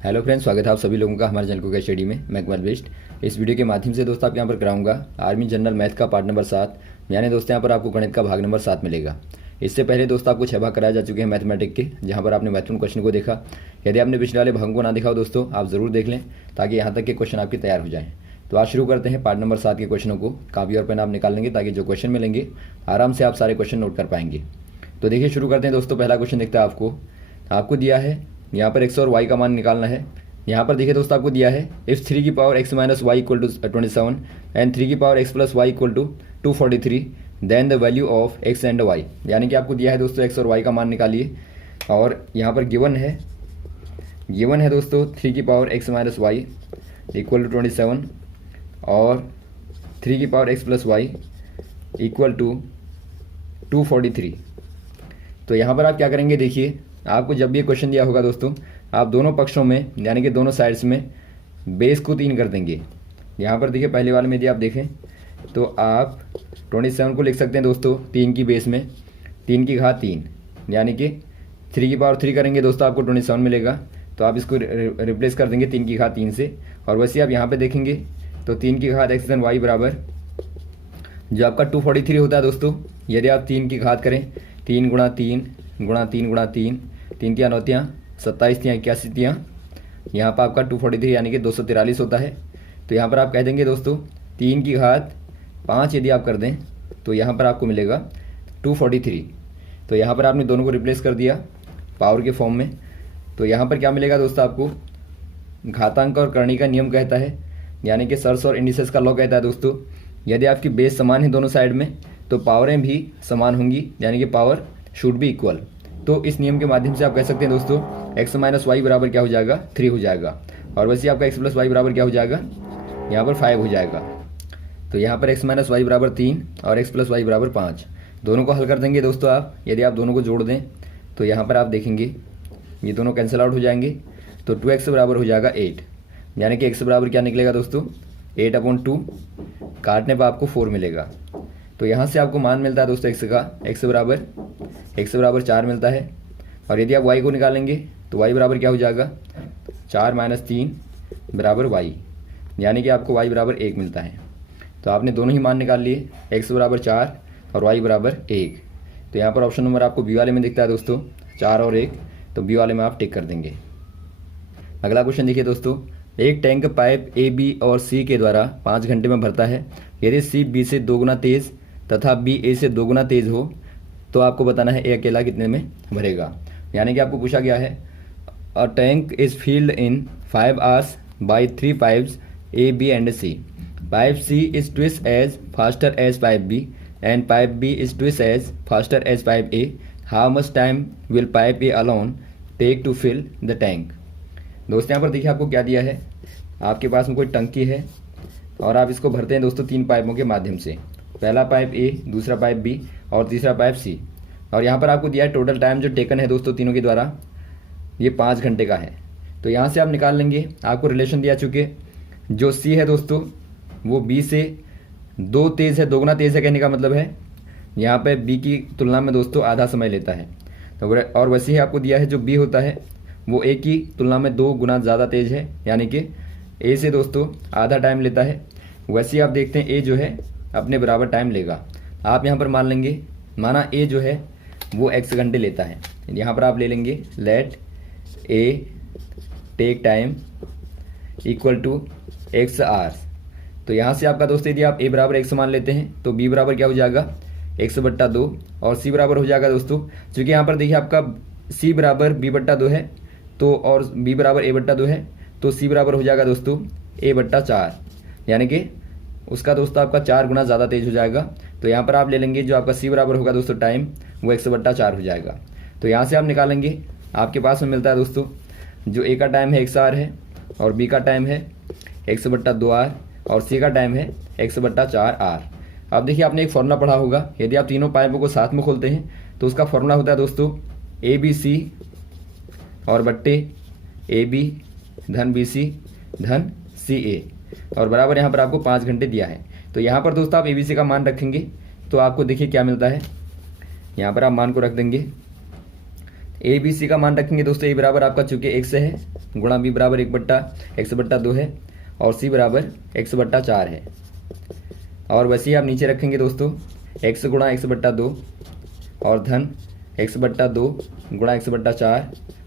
Hello friends, स्वागत है आप सभी लोगों का हमारे चैनल को स्टडी में। मैं कमल बेस्ट। इस वीडियो के माध्यम से दोस्तों आप यहाँ पर कराऊंगा आर्मी जनरल मैथ का पार्ट नंबर 7, यानी दोस्तों यहाँ पर आपको गणित का भाग नंबर 7 मिलेगा। इससे पहले दोस्तों आपको 6 भाग कराए जा चुके हैं मैथमेटिक के, जहाँ पर आपने महत्वपूर्ण क्वेश्चन को देखा। यदि आपने पिछले वाले भागों को ना देखा हो दोस्तों, आप ज़रूर देख लें ताकि यहाँ तक के क्वेश्चन आपके तैयार हो जाएँ। तो आज शुरू करते हैं पार्ट नंबर 7 के क्वेश्चनों को। कापी और पेन आप निकाल लेंगे ताकि जो क्वेश्चन मिलेंगे आराम से आप सारे क्वेश्चन नोट कर पाएंगे। तो देखिए शुरू करते हैं दोस्तों। पहला क्वेश्चन देखता है आपको दिया है यहाँ पर x और y का मान निकालना है। यहाँ पर देखिए दोस्तों आपको दिया है इफ 3 की power x minus Y equal to 27 and 3 की power x plus Y equal to 243 then the value of x and y। यानी कि आपको दिया है दोस्तों x और y का मान निकालिए। और यहाँ पर गिवन है दोस्तों 3 की power x minus Y equal to 27 और 3 की power x plus Y equal to 243। तो यहाँ पर आप क्या करेंगे, देखिए आपको जब भी ये क्वेश्चन दिया होगा दोस्तों, आप दोनों पक्षों में यानी कि दोनों साइड्स में बेस को 3 कर देंगे। यहाँ पर देखिए पहले वाले में यदि आप देखें तो आप 27 को लिख सकते हैं दोस्तों 3 की बेस में 3 की घात 3, यानी कि 3 की पावर 3 करेंगे दोस्तों आपको 27 मिलेगा। तो आप इसको रिप्लेस कर देंगे 3 की घात 3 से। और वैसे आप यहाँ पर देखेंगे तो 3 की घात x धन वाई बराबर जो आपका 243 होता है दोस्तों। यदि आप 3 की घात करें 3 गुणा 3 गुणा 3 गुणा 3, 3 तिया 9 तिया 27 तिया 81 तिया, यहाँ पर आपका 243 यानी कि 243 होता है। तो यहाँ पर आप कह देंगे दोस्तों 3 की घात 5 यदि आप कर दें तो यहाँ पर आपको मिलेगा 243। तो यहाँ पर आपने दोनों को रिप्लेस कर दिया पावर के फॉर्म में। तो यहाँ पर क्या मिलेगा दोस्तों आपको, घातांक और करणी का नियम कहता है, यानी कि सर्स और इंडिसेस का लॉ कहता है दोस्तों, यदि आपकी बेस समान है दोनों साइड में तो पावरें भी समान होंगी, यानी कि पावर शुड बी इक्वल। तो इस नियम के माध्यम से आप कह सकते हैं दोस्तों x माइनस वाई बराबर क्या हो जाएगा, 3 हो जाएगा। और वैसे आपका x प्लस वाई बराबर क्या हो जाएगा, यहाँ पर 5 हो जाएगा। तो यहाँ पर x माइनस वाई बराबर 3 और x प्लस वाई बराबर 5, दोनों को हल कर देंगे दोस्तों आप। यदि आप दोनों को जोड़ दें तो यहाँ पर आप देखेंगे ये दोनों कैंसिल आउट हो जाएंगे। तो 2x बराबर हो जाएगा 8, यानी कि x बराबर क्या निकलेगा दोस्तों 8/2, काटने पर आपको 4 मिलेगा। तो यहाँ से आपको मान मिलता है दोस्तों x का, x बराबर 4 मिलता है। और यदि आप y को निकालेंगे तो y बराबर क्या हो जाएगा, 4 माइनस 3 बराबर y, यानी कि आपको y बराबर 1 मिलता है। तो आपने दोनों ही मान निकाल लिए, x बराबर 4 और y बराबर 1। तो यहाँ पर ऑप्शन नंबर आपको बी वाले में दिखता है दोस्तों 4 और 1, तो बी वाले में आप टिक कर देंगे। अगला क्वेश्चन देखिए दोस्तों, एक टैंक पाइप ए बी और सी के द्वारा 5 घंटे में भरता है। यदि सी बी से 2 गुना तेज तथा बी ए से 2 गुना तेज हो तो आपको बताना है ए अकेला कितने में भरेगा। यानी कि आपको पूछा गया है a tank is filled in 5 hours by 3 pipes A B and C. Pipe C is twice as faster as pipe B and pipe B is twice as faster as pipe A. How much time will pipe A alone take to fill the tank. दोस्तों यहाँ पर देखिए आपको क्या दिया है, आपके पास में कोई टंकी है और आप इसको भरते हैं दोस्तों 3 पाइपों के माध्यम से। पहला पाइप ए, दूसरा पाइप बी और तीसरा पाइप सी। और यहाँ पर आपको दिया है टोटल टाइम जो टेकन है दोस्तों तीनों के द्वारा, ये 5 घंटे का है। तो यहाँ से आप निकाल लेंगे, आपको रिलेशन दिया चुके जो सी है दोस्तों वो बी से 2 तेज है, 2 गुना तेज है, कहने का मतलब है यहाँ पे बी की तुलना में दोस्तों आधा समय लेता है। तो और वैसे ही आपको दिया है जो बी होता है वो ए की तुलना में 2 गुना ज़्यादा तेज है, यानी कि ए से दोस्तों आधा टाइम लेता है। वैसे ही आप देखते हैं ए जो है अपने बराबर टाइम लेगा। आप यहाँ पर मान लेंगे, माना ए जो है वो x घंटे लेता है, यहाँ पर आप ले लेंगे let A take time equal to x hours. तो यहाँ से आपका दोस्तों यदि आप a बराबर x मान लेते हैं तो b बराबर क्या हो जाएगा x/2 और c बराबर हो जाएगा दोस्तों, क्योंकि यहाँ पर देखिए आपका c बराबर b/2 है तो और b बराबर a/2 है, तो c बराबर हो जाएगा दोस्तों a/4, यानी कि उसका दोस्तों आपका 4 गुना ज़्यादा तेज हो जाएगा। तो यहाँ पर आप ले लेंगे जो आपका c बराबर होगा दोस्तों टाइम वो x/4 हो जाएगा। तो यहाँ से आप निकालेंगे, आपके पास में मिलता है दोस्तों जो a का टाइम है x आर है और b का टाइम है x/2 आर और c का टाइम है x/4 आर। अब देखिए आपने एक फॉर्मूला पढ़ा होगा, यदि आप तीनों पाइपों को साथ में खोलते हैं तो उसका फॉर्मूला होता है दोस्तों ए बी सी और बट्टे ए बी धन बी सी धन सी ए, और बराबर यहाँ पर आपको 5 घंटे दिया है। तो यहाँ पर दोस्तों आप ए बी सी का मान रखेंगे तो आपको देखिए क्या मिलता है, यहाँ पर आप मान को रख देंगे ए बी सी का मान रखेंगे दोस्तों, ए बराबर आपका चूंकि एक्स है गुणा बी बराबर 1/x/2 है और सी बराबर x/4 है। और वैसे ही आप नीचे रखेंगे दोस्तों x गुणा x/2 और धन x/2 गुणा x/4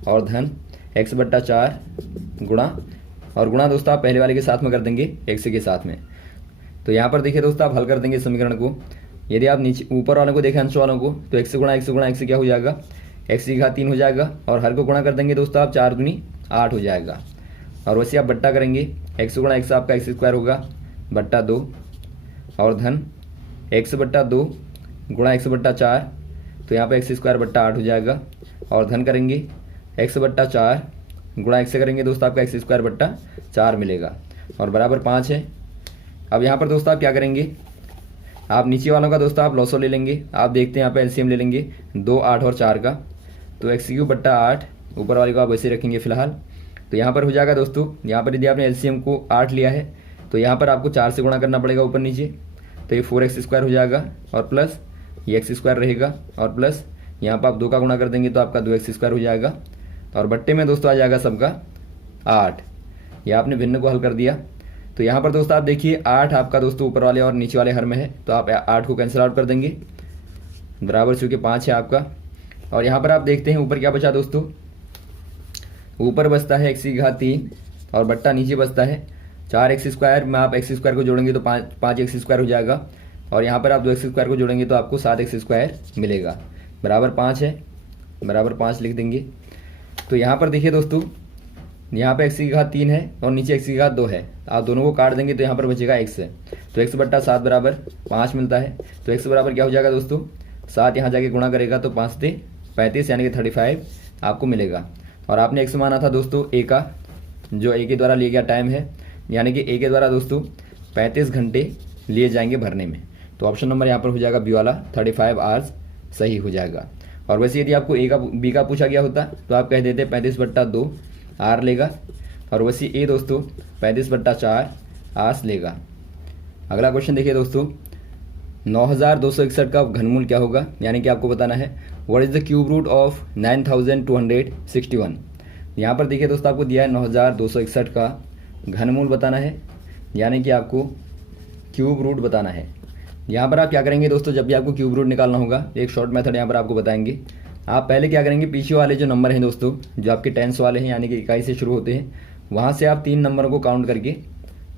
और धन x/4 गुणा दोस्तों आप पहले वाले के साथ में कर देंगे x के साथ में। तो यहाँ पर देखिए दोस्तों आप हल कर देंगे समीकरण को। यदि आप नीचे ऊपर वालों को देखें अंश वालों को तो x गुणा x क्या हो जाएगा, x की घात 3 हो जाएगा और हर को गुणा कर देंगे दोस्तों आप 4 दूनी 8 हो जाएगा। और वैसे आप बट्टा करेंगे x गुणा x आपका x² होगा बट्टा 2 और धन x/2 गुणा x/4 तो यहाँ पे x² बट्टा 8 हो जाएगा और धन करेंगे x/4 गुणा x से करेंगे दोस्तों आपका x² बट्टा 4 मिलेगा और बराबर 5 है। अब यहाँ पर दोस्तों आप क्या करेंगे, आप नीचे वालों का दोस्तों आप लॉसो ले लेंगे। आप देखते हैं यहाँ पे एलसीएम ले लेंगे 2, 8 और 4 का, तो x³ बट्टा 8 ऊपर वाले को आप वैसे रखेंगे फिलहाल। तो यहाँ पर हो जाएगा दोस्तों, यहाँ पर यदि आपने एलसीएम को 8 लिया है तो यहाँ पर आपको 4 से गुणा करना पड़ेगा ऊपर नीचे, तो ये 4x² हो जाएगा और प्लस ये x² रहेगा और प्लस यहाँ पर आप 2 का गुणा कर देंगे तो आपका 2x² हो जाएगा और बट्टे में दोस्तों आ जाएगा सबका 8। यह आपने भिन्न को हल कर दिया। तो यहाँ पर दोस्तों आप देखिए 8 आपका दोस्तों ऊपर वाले और नीचे वाले हर में है, तो आप 8 को कैंसिल आउट कर देंगे बराबर चूँकि 5 है आपका। और यहाँ पर आप देखते हैं ऊपर क्या बचा दोस्तों, ऊपर बचता है x की घात 3 और बट्टा नीचे बचता है 4x² में आप x² को जोड़ेंगे तो 5x² हो जाएगा और यहाँ पर आप 2x² को जोड़ेंगे तो आपको 7x² मिलेगा बराबर 5 है, बराबर 5 लिख देंगे। तो यहाँ पर देखिए दोस्तों यहाँ पे x की घात 3 है और नीचे x की घात 2 है, आप दोनों को काट देंगे तो यहाँ पर बचेगा x है, तो x/7 बराबर 5 मिलता है। तो x बराबर क्या हो जाएगा दोस्तों 7, यहाँ जाके गुणा करेगा तो 5 से 35 यानी कि 35 आपको मिलेगा। और आपने x माना था दोस्तों a का, जो a के द्वारा लिया गया टाइम है, यानी कि a के द्वारा दोस्तों 35 घंटे लिए जाएंगे भरने में। तो ऑप्शन नंबर यहाँ पर हो जाएगा बी वाला 35 आवर्स सही हो जाएगा। और वैसे यदि आपको बी का पूछा गया होता तो आप कह देते 35/2 आर लेगा और वैसे ए दोस्तों 35/4 आर्स लेगा। अगला क्वेश्चन देखिए दोस्तों, 9261 का घनमूल क्या होगा, यानी कि आपको बताना है what is the cube root of 9261। यहाँ पर देखिए दोस्तों आपको दिया है 9261 का घनमूल बताना है, यानी कि आपको क्यूब रूट बताना है। यहाँ पर आप क्या करेंगे दोस्तों, जब भी आपको क्यूब रूट निकालना होगा एक शॉर्ट मेथड यहाँ पर आपको बताएंगे। आप पहले क्या करेंगे, पीछे वाले जो नंबर हैं दोस्तों जो आपके टेंस वाले हैं यानी कि इकाई से शुरू होते हैं, वहाँ से आप 3 नंबरों को काउंट करके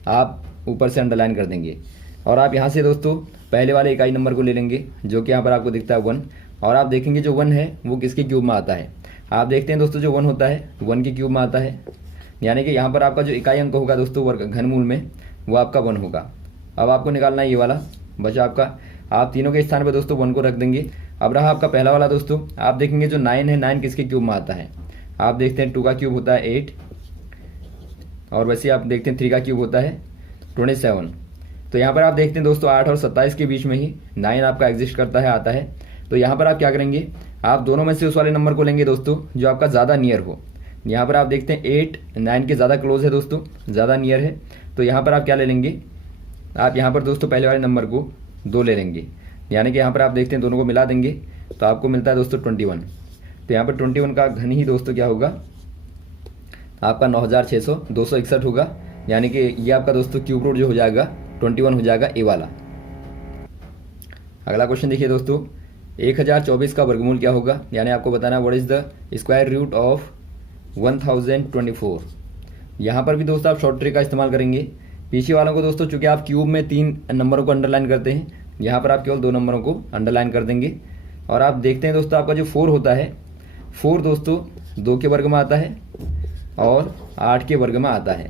आप ऊपर से अंडरलाइन कर देंगे। और आप यहाँ से दोस्तों पहले वाले इकाई नंबर को ले लेंगे जो कि यहाँ पर आपको दिखता है 1, और आप देखेंगे जो 1 है वो किसके क्यूब में आता है। आप देखते हैं दोस्तों जो 1 होता है 1 के क्यूब में आता है, यानी कि यहाँ पर आपका जो इकाई अंक होगा दोस्तों घनमूल में वो आपका 1 होगा। अब आपको निकालना है ये वाला बचा आपका, आप तीनों के स्थान पर दोस्तों 1 को रख देंगे। अब रहा आपका पहला वाला दोस्तों, आप देखेंगे जो 9 है 9 किसके क्यूब में आता है, आप देखते हैं 2 का क्यूब होता है 8 और वैसे आप देखते हैं 3 का क्यूब होता है 27। तो यहाँ पर आप देखते हैं दोस्तों 8 और 27 के बीच में ही 9 आपका एग्जिस्ट करता है आता है। तो यहाँ पर आप क्या करेंगे, आप दोनों में से उस वाले नंबर को लेंगे दोस्तों जो आपका ज़्यादा नियर हो। यहाँ पर आप देखते हैं 8 9 के ज़्यादा क्लोज है दोस्तों, ज़्यादा नियर है। तो यहाँ पर आप क्या ले लेंगे, आप यहाँ पर दोस्तों पहले वाले नंबर को 2 ले लेंगे, यानी कि यहाँ पर आप देखते हैं दोनों को मिला देंगे तो आपको मिलता है दोस्तों 21। तो यहाँ पर 21 का घन ही दोस्तों क्या होगा आपका 9261 होगा, यानी कि ये आपका दोस्तों क्यूब रूट जो हो जाएगा 21 हो जाएगा ए वाला। अगला क्वेश्चन देखिए दोस्तों, 1024 का वर्गमूल क्या होगा, यानी आपको बताना है what is the square root of 1024। यहाँ पर भी दोस्तों आप शॉर्ट ट्रिक का इस्तेमाल करेंगे। पीछे वालों को दोस्तों चूंकि आप क्यूब में 3 नंबरों को अंडरलाइन करते हैं, यहाँ पर आप केवल 2 नंबरों को अंडरलाइन कर देंगे। और आप देखते हैं दोस्तों आपका जो 4 होता है 4 दोस्तों 2 के वर्ग में आता है और 8 के वर्ग में आता है।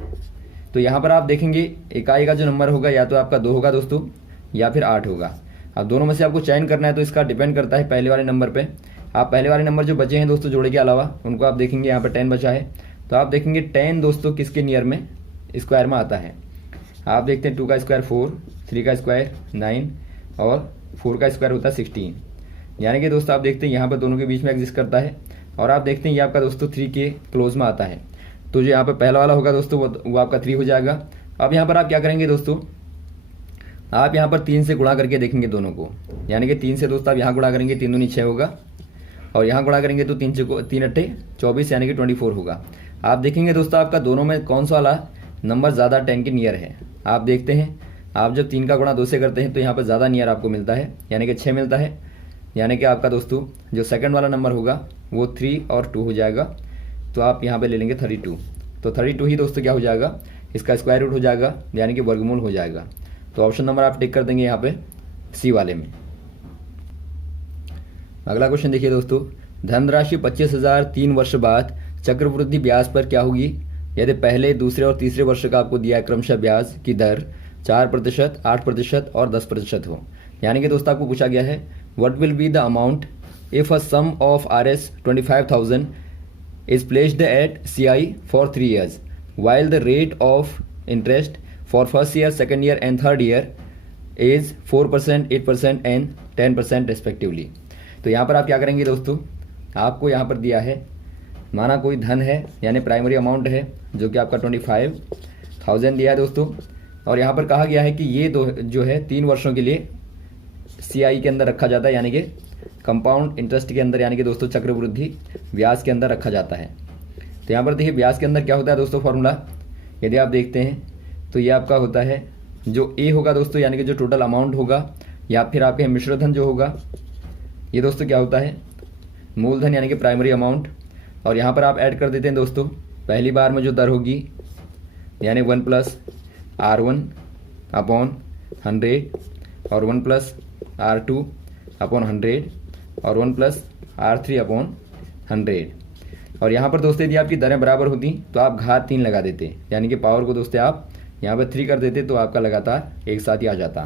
तो यहाँ पर आप देखेंगे इकाई का जो नंबर होगा या तो आपका 2 होगा दोस्तों या फिर 8 होगा। अब दोनों में से आपको चयन करना है, तो इसका डिपेंड करता है पहले वाले नंबर पे। आप पहले वाले नंबर जो बचे हैं दोस्तों जोड़े के अलावा उनको आप देखेंगे, यहाँ पर 10 बचा है तो आप देखेंगे 10 दोस्तों किसके नियर में स्क्वायर में आता है। आप देखते हैं 2 का स्क्वायर 4, 3 का स्क्वायर 9 और 4 का स्क्वायर होता है 16, यानी कि दोस्तों आप देखते हैं यहाँ पर दोनों के बीच में एग्जिस्ट करता है। और आप देखते हैं ये आपका दोस्तों 3 के क्लोज में आता है, तो जो यहाँ पर पहला वाला होगा दोस्तों वो आपका 3 हो जाएगा। अब यहाँ पर आप क्या करेंगे दोस्तों, आप यहाँ पर 3 से गुणा करके देखेंगे दोनों को, यानी कि 3 से दोस्तों आप यहाँ गुणा करेंगे 3 दूनी 6 होगा और यहाँ गुणा करेंगे तो 3 अट्ठे 24 यानी कि 24 होगा। आप देखेंगे दोस्तों आपका दोनों में कौन सा वाला नंबर ज़्यादा 10 के नियर है। आप देखते हैं आप जब 3 का गुणा 2 से करते हैं तो यहाँ पर ज़्यादा नियर आपको मिलता है, यानी कि 6 मिलता है। यानी कि आपका दोस्तों जो सेकंड वाला नंबर होगा वो 3 और 2 हो जाएगा। तो आप यहाँ पे ले लेंगे 32। तो 32 ही दोस्तों क्या हो जाएगा, इसका स्क्वायर रूट हो जाएगा, यानी कि वर्गमूल हो जाएगा। तो ऑप्शन नंबर आप टिक कर देंगे यहाँ पे सी वाले में। अगला क्वेश्चन देखिए दोस्तों, धनराशि 25,000 3 वर्ष बाद चक्रवृद्धि ब्याज पर क्या होगी यदि पहले, दूसरे और तीसरे वर्ष का आपको दिया है क्रमशः ब्याज की दर 4%, 8% और 10% हो। यानी कि दोस्तों आपको पूछा गया है what will be the amount if a sum of Rs 25,000 is placed at CI for 3 years while the rate of interest for first year, second year and third year is 4%, 8% and 10% respectively। तो यहाँ पर आप क्या करेंगे दोस्तों, आपको यहाँ पर दिया है माना कोई धन है यानी प्राइमरी अमाउंट है जो कि आपका 25,000 दिया है दोस्तों, और यहाँ पर कहा गया है कि ये दो जो है 3 वर्षों के लिए CI के अंदर रखा जाता है, यानी कि कंपाउंड इंटरेस्ट के अंदर, यानी कि दोस्तों चक्रवृद्धि ब्याज के अंदर रखा जाता है। तो यहाँ पर देखिए ब्याज के अंदर क्या होता है दोस्तों फॉर्मूला, यदि आप देखते हैं तो ये आपका होता है जो ए होगा दोस्तों, यानी कि जो टोटल अमाउंट होगा, या फिर आपके मिश्रधन जो होगा, ये दोस्तों क्या होता है मूलधन यानी कि प्राइमरी अमाउंट। और यहाँ पर आप ऐड कर देते हैं दोस्तों पहली बार में जो दर होगी यानी 1 + R1/100 और 1 + R2/100 और 1 + R3/100। और यहाँ पर दोस्तों यदि आपकी दरें बराबर होती तो आप घात 3 लगा देते, यानी कि पावर को दोस्तों आप यहाँ पर 3 कर देते तो आपका लगातार एक साथ ही आ जाता।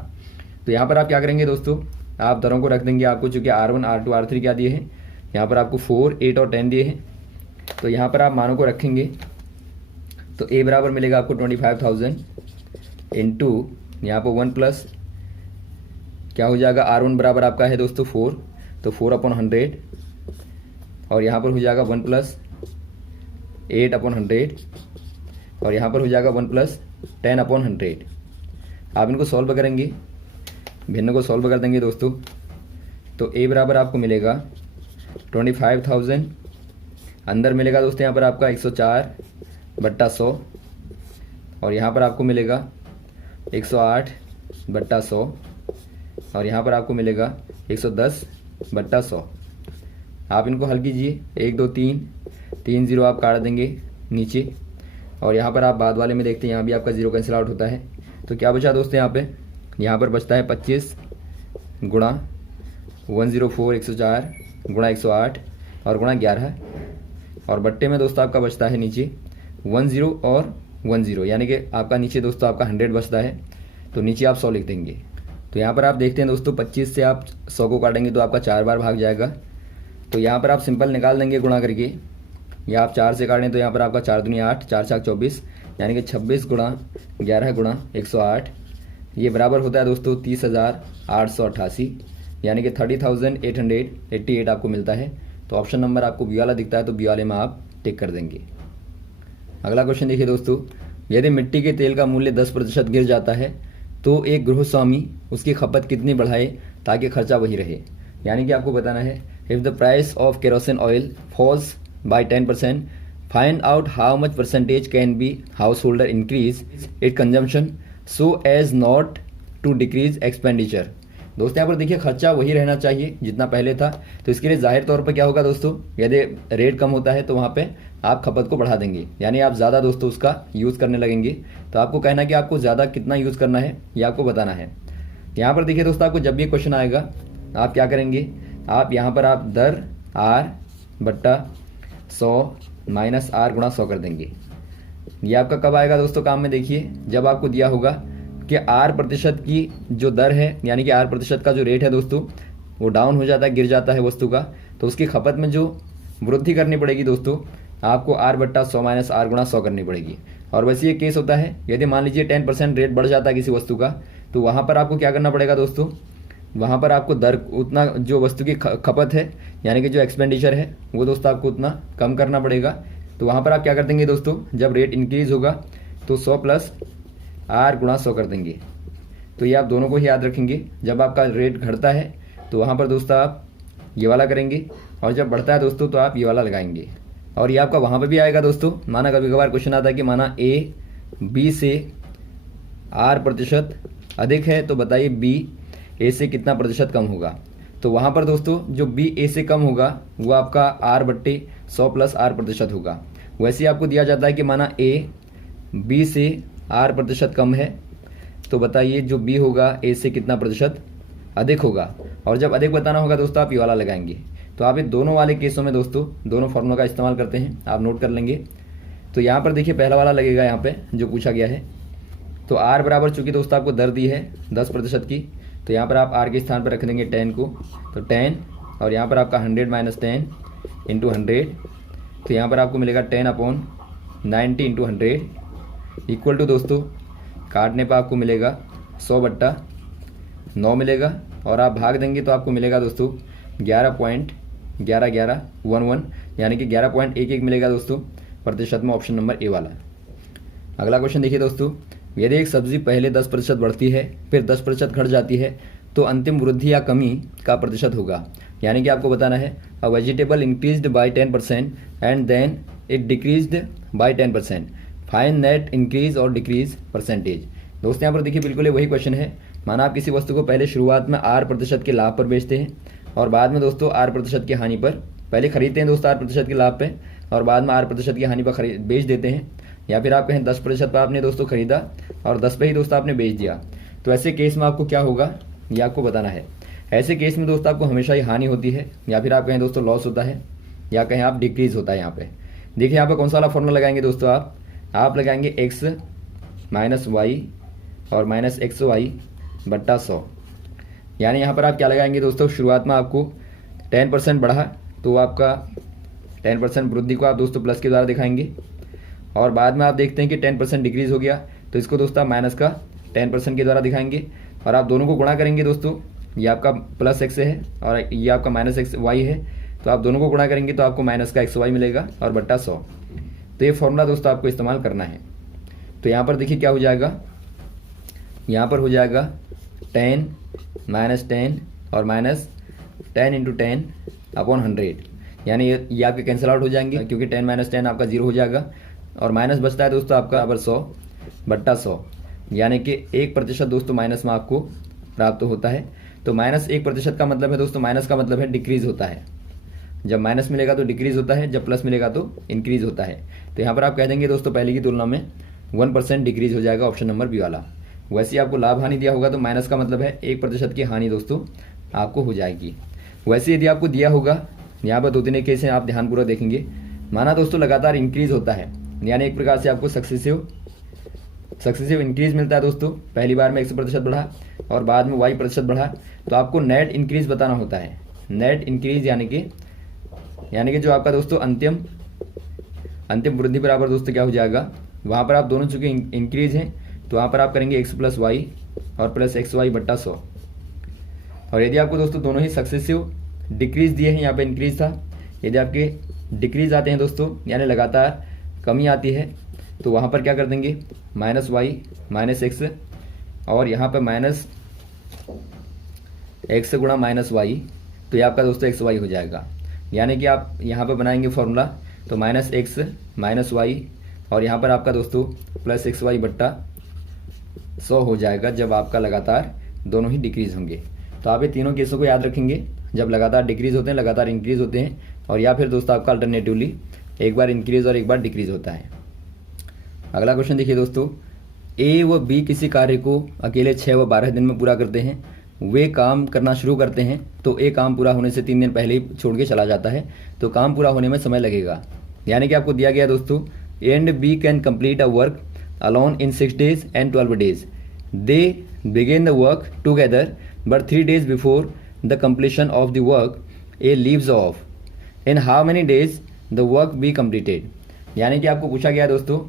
तो यहाँ पर आप क्या करेंगे दोस्तों, आप दरों को रख देंगे। आपको चूँकि R1, R2, R3 क्या दिए हैं, यहाँ पर आपको 4, 8 और 10 दिए हैं। तो यहाँ पर आप मानों को रखेंगे तो A बराबर मिलेगा आपको 25,000 इंटू यहाँ पर 1 + क्या हो जाएगा, R1 बराबर आपका है दोस्तों 4, तो 4/100 और यहाँ पर हो जाएगा 1 + 8/100 और यहाँ पर हो जाएगा 1 + 10/100। आप इनको सॉल्व करेंगे, भिन्न को सॉल्व कर देंगे दोस्तों, तो A बराबर आपको मिलेगा 25,000, अंदर मिलेगा दोस्तों यहाँ पर आपका 104/100 और यहाँ पर आपको मिलेगा 108/100 और यहाँ पर आपको मिलेगा 110/100। आप इनको हल कीजिए, 1 2 3 0 आप काट देंगे नीचे, और यहाँ पर आप बाद वाले में देखते हैं यहाँ भी आपका 0 कैंसिल आउट होता है। तो क्या बचा दोस्तों यहाँ पर बचता है 25 गुणा 104 104 गुणा 108 और गुणा 11, और बट्टे में दोस्तों आपका बचता है नीचे 10 और 10, यानी कि आपका नीचे दोस्तों आपका 100 बचता है। तो नीचे आप 100 लिख देंगे। तो यहाँ पर आप देखते हैं दोस्तों 25 से आप 100 को काटेंगे तो आपका 4 बार भाग जाएगा। तो यहाँ पर आप सिंपल निकाल देंगे गुणा करके, या आप 4 से काटें तो यहाँ पर आपका 4 दूनी 8, 4 4 24, यानी कि 26 गुणा 11 गुणा 108, ये बराबर होता है दोस्तों 30,888, यानी कि 30,888 आपको मिलता है। तो ऑप्शन नंबर आपको बी वाला दिखता है तो बी वाले में आप टिक कर देंगे। अगला क्वेश्चन देखिए दोस्तों, यदि मिट्टी के तेल का मूल्य 10% गिर जाता है तो एक गृहस्वामी उसकी खपत कितनी बढ़ाए ताकि खर्चा वही रहे। यानी कि आपको बताना है if the price of kerosene oil falls by 10%, find out how much percentage can be householder increase it consumption so as not to decrease expenditure. दोस्तों यहाँ पर देखिए खर्चा वही रहना चाहिए जितना पहले था। तो इसके लिए जाहिर तौर पर क्या होगा दोस्तों, यदि रेट कम होता है तो वहाँ पे आप खपत को बढ़ा देंगे, यानी आप ज़्यादा दोस्तों उसका यूज़ करने लगेंगे। तो आपको कहना है कि आपको ज़्यादा कितना यूज़ करना है ये आपको बताना है। यहाँ पर देखिए दोस्तों आपको जब भी क्वेश्चन आएगा आप क्या करेंगे, आप यहाँ पर आप दर R/100 माइनस R गुणा 100 कर देंगे। ये आपका कब आएगा दोस्तों काम में, देखिए जब आपको दिया होगा कि R% की जो दर है, यानी कि R% का जो रेट है दोस्तों वो डाउन हो जाता है, गिर जाता है वस्तु का, तो उसकी खपत में जो वृद्धि करनी पड़ेगी दोस्तों आपको R/100 माइनस R गुणा 100 करनी पड़ेगी। और वैसे ये केस होता है यदि मान लीजिए 10% रेट बढ़ जाता है किसी वस्तु का, तो वहाँ पर आपको क्या करना पड़ेगा दोस्तों, वहाँ पर आपको दर उतना जो वस्तु की खपत है यानी कि जो एक्सपेंडिचर है वो दोस्तों आपको उतना कम करना पड़ेगा। तो वहाँ पर आप क्या कर देंगे दोस्तों, जब रेट इंक्रीज़ होगा तो 100 + R गुणा 100 कर देंगे। तो ये आप दोनों को ही याद रखेंगे। जब आपका रेट घटता है तो वहाँ पर दोस्तों आप ये वाला करेंगे और जब बढ़ता है दोस्तों तो आप ये वाला लगाएंगे। और ये आपका वहाँ पे भी आएगा दोस्तों। माना कभी कभार क्वेश्चन आता है कि माना ए बी से आर प्रतिशत अधिक है, तो बताइए बी ए से कितना प्रतिशत कम होगा। तो वहाँ पर दोस्तों जो बी ए से कम होगा वो आपका आर बट्टे 100 प्लस आर प्रतिशत होगा। वैसे ही आपको दिया जाता है कि माना ए बी से आर प्रतिशत कम है, तो बताइए जो बी होगा ए से कितना प्रतिशत अधिक होगा। और जब अधिक बताना होगा दोस्तों आप ये वाला लगाएंगे। तो आप ये दोनों वाले केसों में दोस्तों दोनों फॉर्मूला का इस्तेमाल करते हैं, आप नोट कर लेंगे। तो यहाँ पर देखिए पहला वाला लगेगा यहाँ पे जो पूछा गया है। तो आर बराबर चूँकि दोस्तों आपको दर दी है 10% की, तो यहाँ पर आप आर के स्थान पर रख देंगे 10 को। तो 10 और यहाँ पर आपका 100 माइनस 10 इंटू 100, तो यहाँ पर आपको मिलेगा 10/90 इंटू 100 इक्वल टू दोस्तों काटने पर आपको मिलेगा 100/9 मिलेगा। और आप भाग देंगे तो आपको मिलेगा दोस्तों 11.1111 यानी कि 11.11 मिलेगा दोस्तों प्रतिशत में, ऑप्शन नंबर ए वाला। अगला क्वेश्चन देखिए दोस्तों, यदि एक सब्जी पहले 10% बढ़ती है फिर 10% घट जाती है तो अंतिम वृद्धि या कमी का प्रतिशत होगा। यानी कि आपको बताना है a vegetable increased by 10% and then it decreased by 10%, find net increase और डिक्रीज परसेंटेज। दोस्तों यहाँ पर देखिए बिल्कुल वही क्वेश्चन है। माना आप किसी वस्तु को पहले शुरुआत में R% के लाभ पर बेचते हैं और बाद में दोस्तों R% की हानि पर, पहले खरीदते हैं दोस्तों R% के लाभ पे और बाद में R% की हानि पर बेच देते हैं। या फिर आप कहें 10% पर आपने दोस्तों खरीदा और 10 पे ही दोस्तों आपने बेच दिया। तो ऐसे केस में आपको क्या होगा ये आपको बताना है। ऐसे केस में दोस्तों आपको हमेशा ही हानि होती है, या फिर आप कहें दोस्तों लॉस होता है, या कहें आप डिक्रीज होता है। यहाँ पे देखिए यहाँ पे कौन सा वाला फॉर्मूला लगाएंगे दोस्तों, आप लगाएंगे x माइनस वाई और माइनस XY/100। यानी यहाँ पर आप क्या लगाएंगे दोस्तों, शुरुआत में आपको 10% बढ़ा तो आपका 10% वृद्धि को आप दोस्तों प्लस के द्वारा दिखाएंगे, और बाद में आप देखते हैं कि 10% डिक्रीज हो गया तो इसको दोस्तों आप माइनस का 10% के द्वारा दिखाएंगे। और आप दोनों को गुणा करेंगे दोस्तों, ये आपका प्लस x है और ये आपका माइनस XY है, तो आप दोनों को गुणा करेंगे तो आपको माइनस का XY मिलेगा और बट्टा 100। तो ये फॉर्मूला दोस्तों आपको इस्तेमाल करना है। तो यहाँ पर देखिए क्या हो जाएगा, यहाँ पर हो जाएगा 10 माइनस 10 और माइनस 10 इंटू 10/100, यानी ये आपके कैंसिल आउट हो जाएंगे क्योंकि 10 माइनस 10 आपका 0 हो जाएगा और माइनस बचता है दोस्तों आपका बराबर 100/100, यानी कि 1% दोस्तों माइनस में आपको प्राप्त होता है। तो माइनस 1% का मतलब है दोस्तों, माइनस का मतलब है डिक्रीज होता है। जब माइनस मिलेगा तो डिक्रीज होता है, जब प्लस मिलेगा तो इंक्रीज होता है। तो यहाँ पर आप कह देंगे दोस्तों पहले की तुलना में 1% डिक्रीज हो जाएगा, ऑप्शन नंबर बी वाला। वैसे ही आपको लाभ हानि दिया होगा तो माइनस का मतलब है 1% की हानि दोस्तों आपको हो जाएगी। वैसे यदि आपको दिया होगा, यहाँ पर 2-3 केस हैं, आप ध्यानपूर्वक देखेंगे। माना दोस्तों लगातार इंक्रीज होता है, यानी एक प्रकार से आपको सक्सेसिव इंक्रीज मिलता है दोस्तों। पहली बार में 100% बढ़ा और बाद में Y% बढ़ा, तो आपको नेट इंक्रीज बताना होता है। नेट इंक्रीज यानी कि जो आपका दोस्तों अंतिम वृद्धि बराबर दोस्तों क्या हो जाएगा, वहाँ पर आप दोनों चूंकि इंक्रीज हैं तो वहाँ पर आप करेंगे x प्लस वाई और प्लस XY/100। और यदि आपको दोस्तों दोनों ही सक्सेसिव डिक्रीज दिए हैं, यहाँ पे इंक्रीज था, यदि आपके डिक्रीज आते हैं दोस्तों यानी लगातार कमी आती है, तो वहाँ पर क्या कर देंगे माइनस वाई माइनस एक्स और यहाँ पर माइनस एक्स गुणा माइनस वाई, तो ये आपका दोस्तों XY हो जाएगा। यानी कि आप यहाँ पर बनाएंगे फॉर्मूला तो माइनस एक्स माइनस वाई और यहाँ पर आपका दोस्तों प्लस XY/100 हो जाएगा जब आपका लगातार दोनों ही डिक्रीज होंगे। तो आप ये तीनों केसों को याद रखेंगे, जब लगातार डिक्रीज होते हैं, लगातार इंक्रीज होते हैं, और या फिर दोस्तों आपका अल्टरनेटिवली एक बार इंक्रीज और एक बार डिक्रीज होता है। अगला क्वेश्चन देखिए दोस्तों, ए व बी किसी कार्य को अकेले 6 व 12 दिन में पूरा करते हैं। वे काम करना शुरू करते हैं तो ए काम पूरा होने से 3 दिन पहले ही छोड़ के चला जाता है, तो काम पूरा होने में समय लगेगा। यानी कि आपको दिया गया दोस्तों A and B can complete a work alone in 6 days and 12 days. They begin the work together, but 3 days before the completion of the work, A leaves off. In how many days the work be completed? यानी कि आपको पूछा गया दोस्तों,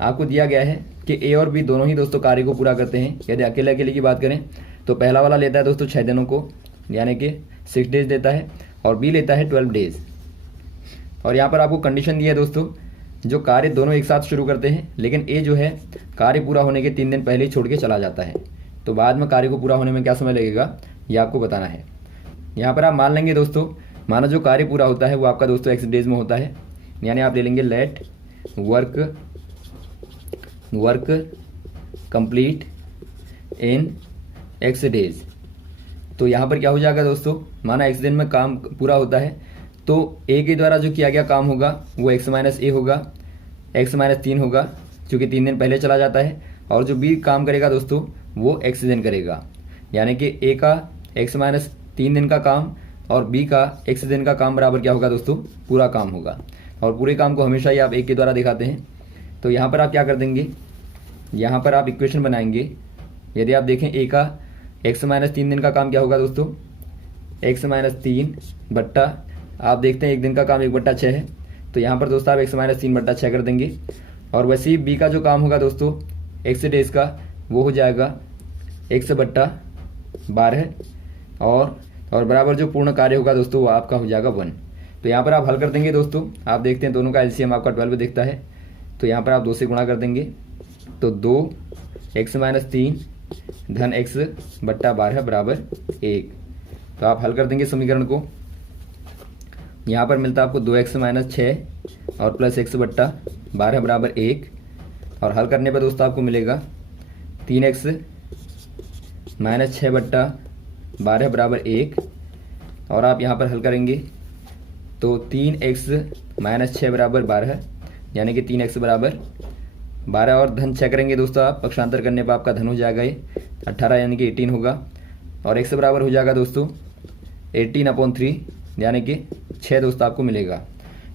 आपको दिया गया है कि ए और बी दोनों ही दोस्तों कार्य को पूरा करते हैं। यदि अकेले अकेले की बात करें तो पहला वाला लेता है दोस्तों 6 दिनों को, यानी कि 6 डेज देता है, और बी लेता है 12 डेज। और यहाँ पर आपको कंडीशन दी है दोस्तों, जो कार्य दोनों एक साथ शुरू करते हैं, लेकिन ए जो है कार्य पूरा होने के 3 दिन पहले ही छोड़ के चला जाता है, तो बाद में कार्य को पूरा होने में क्या समय लगेगा ये आपको बताना है। यहाँ पर आप मान लेंगे दोस्तों माना जो कार्य पूरा होता है वो आपका दोस्तों एक्स डेज में होता है, यानी आप ले लेंगे let work complete in X days. तो यहाँ पर क्या हो जाएगा दोस्तों, माना एक्स दिन में काम पूरा होता है तो ए के द्वारा जो किया गया काम होगा वो एक्स माइनस ए होगा, एक्स माइनस 3 होगा क्योंकि 3 दिन पहले चला जाता है, और जो बी काम करेगा दोस्तों वो एक्स दिन करेगा, यानी कि ए का एक्स माइनस 3 दिन का काम और बी का एक्स दिन का काम बराबर क्या होगा दोस्तों, पूरा काम होगा। और पूरे काम को हमेशा ही आप एक के द्वारा दिखाते हैं। तो यहाँ पर आप क्या कर देंगे, यहाँ पर आप इक्वेशन बनाएंगे। यदि आप देखें ए का एक्स माइनस 3 दिन का काम क्या होगा दोस्तों, एक्स माइनस 3 बट्टा, आप देखते हैं एक दिन का काम 1/6 है, तो यहाँ पर दोस्तों आप एक्स माइनस 3/6 कर देंगे। और वैसे ही बी का जो काम होगा दोस्तों एक्स डेज का वो हो जाएगा x/12 और बराबर जो पूर्ण कार्य होगा दोस्तों वो आपका हो जाएगा 1। तो यहाँ पर आप हल कर देंगे दोस्तों, आप देखते हैं दोनों का एलसीएम आपका 12 दिखता है, तो यहाँ पर आप 2 से गुणा कर देंगे तो 2x माइनस 3 धन x/12 बराबर 1। तो आप हल कर देंगे समीकरण को, यहाँ पर मिलता है आपको 2x माइनस 6 और प्लस x/12 बराबर 1। और हल करने पर दोस्तों आपको मिलेगा 3x माइनस 6/12 बराबर 1। और आप यहाँ पर हल करेंगे तो 3x माइनस 6 बराबर 12, यानी कि 3x बराबर 12 और धन 6 करेंगे दोस्तों आप, पक्षांतर करने पर आपका धन हो जाएगा ये 18 यानी कि 18 होगा। और x बराबर हो जाएगा दोस्तों 18/3 यानी कि 6 दोस्तों आपको मिलेगा,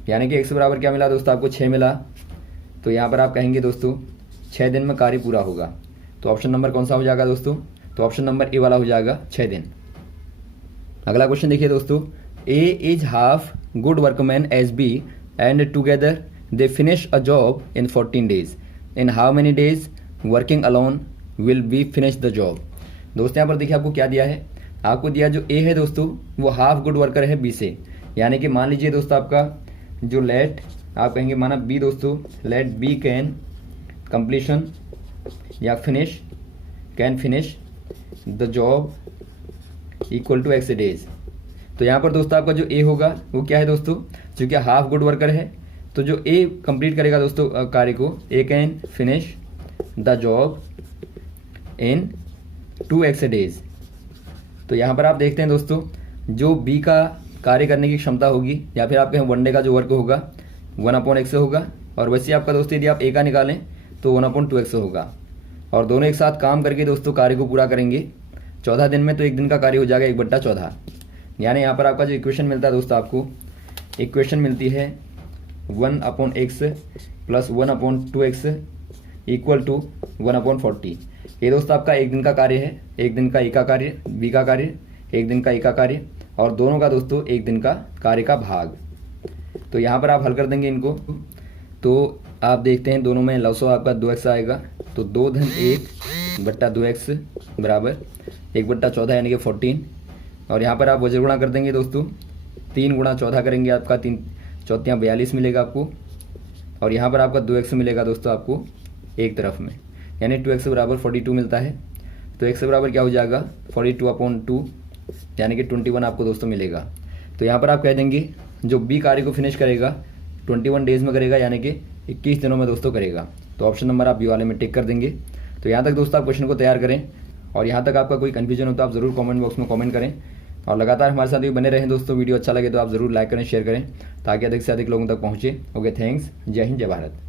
यानी कि x बराबर क्या मिला दोस्तों आपको 6 मिला। तो यहाँ पर आप कहेंगे दोस्तों 6 दिन में कार्य पूरा होगा। तो ऑप्शन नंबर कौन सा हो जाएगा दोस्तों, तो ऑप्शन नंबर ए वाला हो जाएगा 6 दिन। अगला क्वेश्चन देखिए दोस्तों, A is half good workman as B and together they finish a job in 14 days। In how many days working alone will B finish the job. दोस्तों यहाँ पर देखिए आपको क्या दिया है, आपको दिया जो ए है दोस्तों वो हाफ गुड वर्कर है बी से, यानी कि मान लीजिए दोस्तों आपका जो लेट आप कहेंगे माना बी दोस्तों, लेट बी कैन कंप्लीशन या can finish the job equal to X days. तो यहाँ पर दोस्तों आपका जो ए होगा वो क्या है दोस्तों, चूँकि हाफ गुड वर्कर है तो जो ए कंप्लीट करेगा दोस्तों कार्य को, A can finish the job in 2x days. तो यहाँ पर आप देखते हैं दोस्तों जो बी का कार्य करने की क्षमता होगी या फिर आप कहें 1 डे का जो वर्क होगा 1/x होगा, और वैसे आपका दोस्तों यदि आप ए का निकालें तो 1/2x होगा। और दोनों एक साथ काम करके दोस्तों कार्य को पूरा करेंगे 14 दिन में, तो एक दिन का कार्य हो जाएगा 1/14। यानी यहाँ पर आपका जो इक्वेशन मिलता है दोस्तों, आपको इक्वेशन मिलती है 1/x plus 1/2x equal to 1/40। ये दोस्तों आपका एक दिन का कार्य है, एक दिन का ए का कार्य, बी का कार्य, एक दिन का ए का कार्य, और दोनों का दोस्तों एक दिन का कार्य का भाग। तो यहाँ पर आप हल कर देंगे इनको, तो आप देखते हैं दोनों में लवसो आपका 2x आएगा, तो 2 धन 1/2x बराबर 1/14 यानी कि 14। और यहाँ पर आप वजह गुणा कर देंगे दोस्तों, 3 गुणा 14 करेंगे आपका 3 चौथियाँ 42 मिलेगा आपको। और यहाँ पर आपका 2x मिलेगा दोस्तों आपको एक तरफ में, यानी 2x बराबर 42 मिलता है। तो x बराबर क्या हो जाएगा 42/2 यानी कि 21 आपको दोस्तों मिलेगा। तो यहाँ पर आप कह देंगे जो बी कार्य को फिनिश करेगा 21 डेज में करेगा, यानी कि 21 दिनों में दोस्तों करेगा। तो ऑप्शन नंबर आप बी वाले में टिक कर देंगे। तो यहाँ तक दोस्तों आप क्वेश्चन को तैयार करें, और यहाँ तक आपका कोई कन्फ्यूजन हो तो आप ज़रूर कमेंट बॉक्स में कमेंट करें, और लगातार हमारे साथ भी बने रहें दोस्तों। वीडियो अच्छा लगे तो आप ज़रूर लाइक करें, शेयर करें, ताकि अधिक से अधिक लोगों तक पहुँचे। ओके, थैंक्स, जय हिंद, जय भारत।